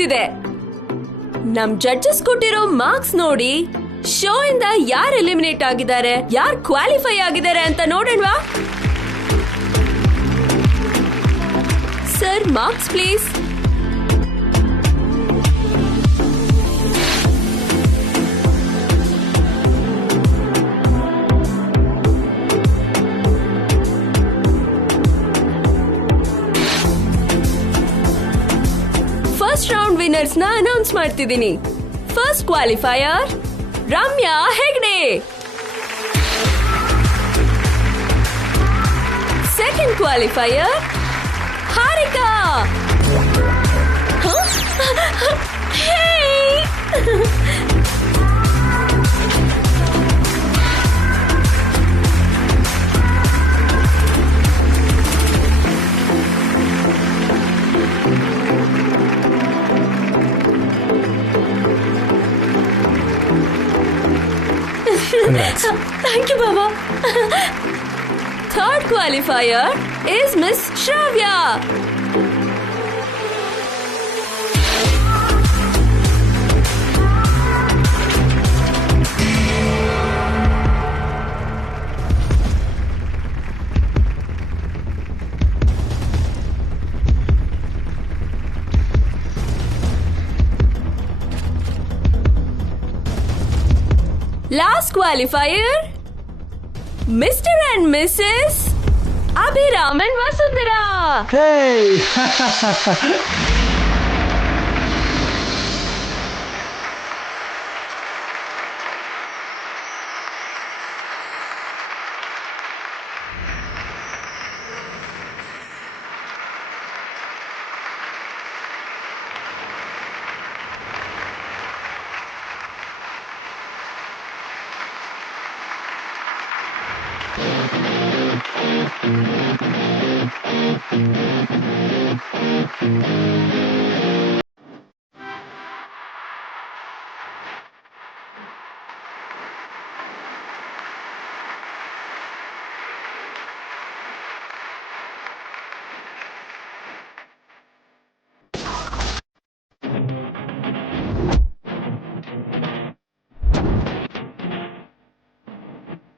ಮುಗ್ದಿದೆ. ನಮ್ ಜಡ್ಜಸ್ ಕೊಟ್ಟಿರೋ ಮಾರ್ಕ್ಸ್ ನೋಡಿ ಶೋ ಇಂದ ಯಾರು ಎಲಿಮಿನೇಟ್ ಆಗಿದ್ದಾರೆ, ಯಾರು ಕ್ವಾಲಿಫೈ ಆಗಿದ್ದಾರೆ ಅಂತ ನೋಡೋಣವಾ? Sir, marks please. First round winners ನ ಅನೌನ್ಸ್ ಮಾಡ್ತಿದ್ದೀನಿ. First qualifier Ramya Hegde. Second qualifier Harika. Thank you, Baba. Third qualifier is Miss Shravya. Last qualifier, Mr. and Mrs. Abhiram and Vasundhara. Hey!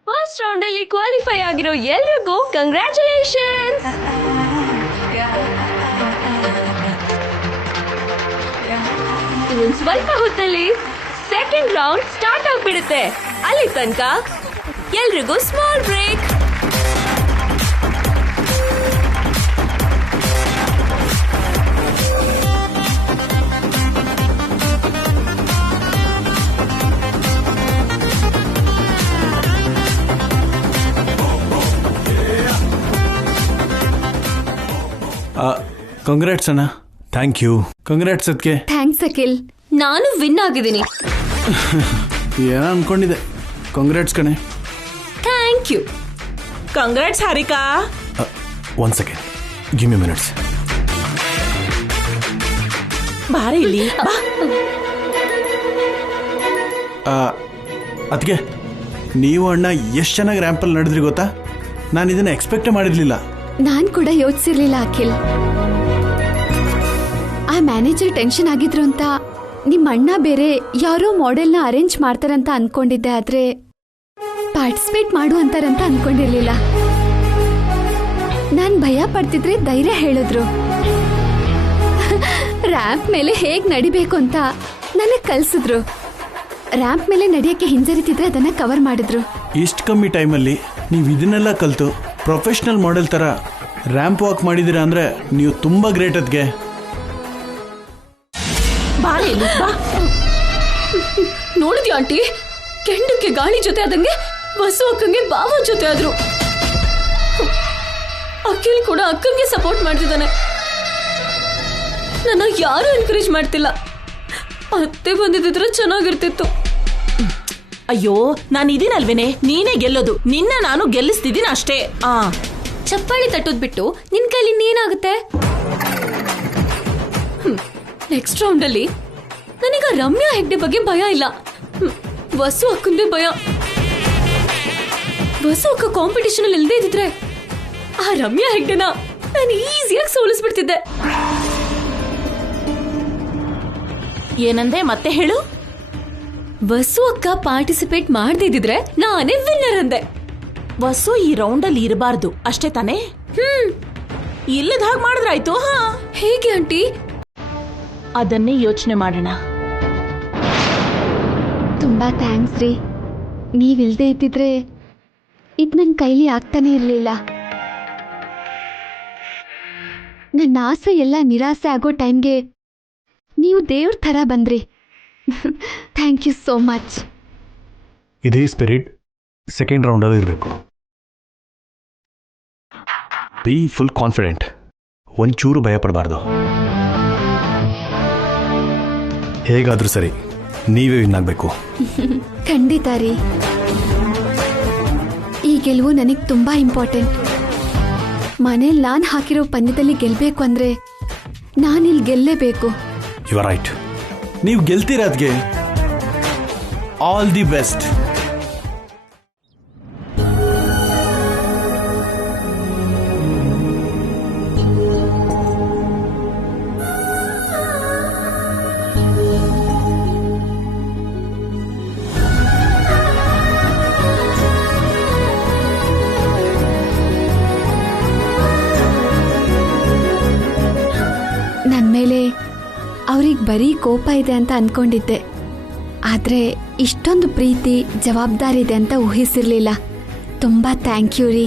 First round ಅಲ್ಲಿ qualify ಆಗಿರೋ ಎಲ್ರಿಗೂ congratulations. ಇನ್ನು ಸ್ವಲ್ಪ ಹೊತ್ತಲ್ಲಿ second round start ಆಗ್ಬಿಡುತ್ತೆ. ಅಲ್ಲಿ ತನಕ ಎಲ್ರಿಗೂ ಸ್ಮಾಲ್ ಬ್ರೇಕ್. ಕಂಗ್ರಾಟ್ಸ್ ಅಣ್ಣ. Thank you. ಕಂಗ್ರಾಟ್ಸ್ ಅದಕ್ಕೆ. ಥ್ಯಾಂಕ್ಸ್ ಅಖಿಲ್. ನಾನು ವಿನ್ ಆಗಿದ್ದೀನಿ. ಏನೋ ಅನ್ಕೊಂಡಿದ್ದೆ. ಕಂಗ್ರಾಟ್ಸ್ ಕಣೆ. Thank you. Congrats Harika. One second, give me minutes. ಬಾರಿ ಇಲ್ಲಿ ಬಾ. ಅದಕ್ಕೆ ನೀವು ಅಣ್ಣ ಎಷ್ಟು ಚೆನ್ನಾಗಿ ರ್ಯಾಂಪಲ್ಲಿ ನಡೆದ್ರಿ ಗೊತ್ತಾ? ನಾನು ಇದನ್ನ ಎಕ್ಸ್ಪೆಕ್ಟೇ ಮಾಡಿರ್ಲಿಲ್ಲ. ನಾನ್ ಕೂಡ ಯೋಚಿಸಿರ್ಲಿಲ್ಲ ಅಖಿಲ್. ಆ ಮ್ಯಾನೇಜರ್ ಟೆನ್ಷನ್ ಆಗಿದ್ರು ಅಂತ ನಿಮ್ಮ ಅಣ್ಣ ಬೇರೆ ಯಾರೋ ಮಾಡೆಲ್ನ ಅರೇಂಜ್ ಮಾಡ್ತಾರಂತ ಅನ್ಕೊಂಡಿದ್ದೆ. ಆದ್ರೆ ಪಾರ್ಟಿಸಿಪೇಟ್ ಮಾಡು ಅಂತಾರಂತ ಅನ್ಕೊಂಡಿರ್ಲಿಲ್ಲ. ನಾನ್ ಭಯ ಪಡ್ತಿದ್ರೆ ಧೈರ್ಯ ಹೇಳಿದ್ರು. ರ್ಯಾಂಪ್ ಮೇಲೆ ಹೇಗ್ ನಡಿಬೇಕು ಅಂತ ನನಗ್ ಕಲ್ಸಿದ್ರು. ರ್ಯಾಂಪ್ ಮೇಲೆ ನಡೆಯಕ್ಕೆ ಹಿಂಜರಿತಿದ್ರೆ ಅದನ್ನ ಕವರ್ ಮಾಡಿದ್ರು. ಇಷ್ಟು ಕಮ್ಮಿ ಟೈಮಲ್ಲಿ ನೀವು ಇದನ್ನೆಲ್ಲ ಕಲ್ತು ಪ್ರೊಫೆಷನಲ್ ಮಾಡೆಲ್ ಥರ ರ್ಯಾಂಪ್ ವಾಕ್ ಮಾಡಿದ್ದೀರಾ ಅಂದರೆ ನೀವು ತುಂಬ ಗ್ರೇಟ್. ಅದ್ಗೆ ಬಾರಿ ಇಲ್ಲಿ ಬಾ. ನೋಡಿದ್ಯಾ ಆಂಟಿ, ಕೆಂಡಕ್ಕೆ ಗಾಳಿ ಜೊತೆ ಆದಂಗೆ ಬಸ್ಸು ಅಕ್ಕಂಗೆ ಬಾವ ಜೊತೆ ಆದ್ರು. ಅಖಿಲ್ ಕೂಡ ಅಕ್ಕಂಗೆ ಸಪೋರ್ಟ್ ಮಾಡ್ತಿದ್ದಾನೆ. ನನ್ನ ಯಾರು ಎನ್ಕರೇಜ್ ಮಾಡ್ತಿಲ್ಲ. ಅತ್ತೆ ಬಂದಿದ್ರೆ ಚೆನ್ನಾಗಿರ್ತಿತ್ತು. ಅಯ್ಯೋ, ನಾನು ಇದೀನಲ್ವೇನೆ, ನೀನೇ ಗೆಲ್ಲೋದು. ನಿನ್ನ ನಾನು ಗೆಲ್ಲಿಸ್ತಿದ್ದೀನಿ ಅಷ್ಟೇ. ಚಪ್ಪಾಳಿ ತಟ್ಟೋದ್ ಬಿಟ್ಟು ನಿನ್ ಕೈಲಿ ಇನ್ನೇನಾಗುತ್ತೆ? ನೆಕ್ಸ್ಟ್ ರೌಂಡ್ ಅಲ್ಲಿ ನನಗ ರಮ್ಯಾ ಹೆಗ್ಡೆ ಬಗ್ಗೆ ಭಯ ಇಲ್ಲ. ವಸು ಅಕ್ಕಂದೇ ಭಯ. ವಸು ಅಕ್ಕ ಕಾಂಪಿಟೇಷನ್ ಅಲ್ಲಿ ಇಲ್ಲದೆ ಇದ್ದಿದ್ರೆ ಆ ರಮ್ಯಾ ಹೆಗ್ಡೆನ ನಾನು ಈಸಿಯಾಗಿ ಸೋಲಿಸ್ಬಿಡ್ತಿದ್ದೆ. ಏನಂದೆ ಮತ್ತೆ ಹೇಳು. ವಸು ಅಕ್ಕ ಪಾರ್ಟಿಸಿಪೇಟ್ ಮಾಡ್ದಿದ್ರೆ ನಾನೇ ವಿನ್ನರ್ ಅಂದೆ. ವಸು ಈ ರೌಂಡಲ್ಲಿ ಇರಬಾರ್ದು ಅಷ್ಟೇ ತಾನೇ? ಇಲ್ಲದ ಹಾಗೆ ಮಾಡಿದ್ರಾಯ್ತು. ಹಾ, ಹೇಗೆ ಆಂಟಿ? ಅದನ್ನೇ ಯೋಚನೆ ಮಾಡೋಣ. ತುಂಬಾ ಥ್ಯಾಂಕ್ಸ್ ರೀ. ನೀವಿಲ್ದೇ ಇದ್ದಿದ್ರೆ ಇದು ನನ್ನ ಕೈಲಿ ಆಗ್ತಾನೆ ಇರಲಿಲ್ಲ. ನನ್ನ ಆಸೆ ಎಲ್ಲ ನಿರಾಸೆ ಆಗೋ ಟೈಮ್ಗೆ ನೀವು ದೇವ್ರ ಥರ ಬಂದ್ರಿ. Thank you so much. ಇದೇ ಸ್ಪಿರಿಟ್ ಸೆಕೆಂಡ್ ರೌಂಡಲ್ಲಿ ಇರಬೇಕು. ಬಿ ಫುಲ್ ಕಾನ್ಫಿಡೆಂಟ್, ಒಂಚೂರು ಭಯಪಡಬಾರ್ದು. ಹೇಗಾದರೂ ಸರಿ, ನೀವೇ ವಿನ್ ಆಗಬೇಕು. ಖಂಡಿತ ರೀ. ಈ ಗೆಲುವು ನನಗೆ ತುಂಬಾ ಇಂಪಾರ್ಟೆಂಟ್. ಮನೇಲಿ ನಾನು ಹಾಕಿರೋ ಪಂದ್ಯದಲ್ಲಿ ಗೆಲ್ಲಬೇಕು ಅಂದ್ರೆ ನಾನಿಲ್ಲಿ ಗೆಲ್ಲೇಬೇಕು. You are right. ನೀವು ಗೆಲ್ತೀರದ್ಗೆ. All the best. ನನ್ನ ಮೇಲೆ ಅವ್ರಿಗೆ ಬರೀ ಕೋಪ ಇದೆ ಅಂತ ಅನ್ಕೊಂಡಿದ್ದೆ. ಆದರೆ ಇಷ್ಟೊಂದು ಪ್ರೀತಿ ಜವಾಬ್ದಾರಿ ಇದೆ ಅಂತ ಊಹಿಸಿರ್ಲಿಲ್ಲ. ತುಂಬ ಥ್ಯಾಂಕ್ ಯು ರೀ.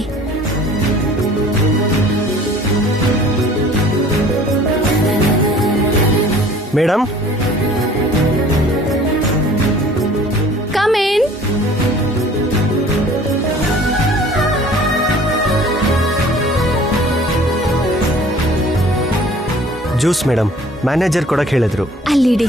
Madam, come in. Juice madam, manager ಕೊಡಕ್ಕೆ ಹೇಳಿದ್ರು. ಅಲ್ಲಿಡಿ.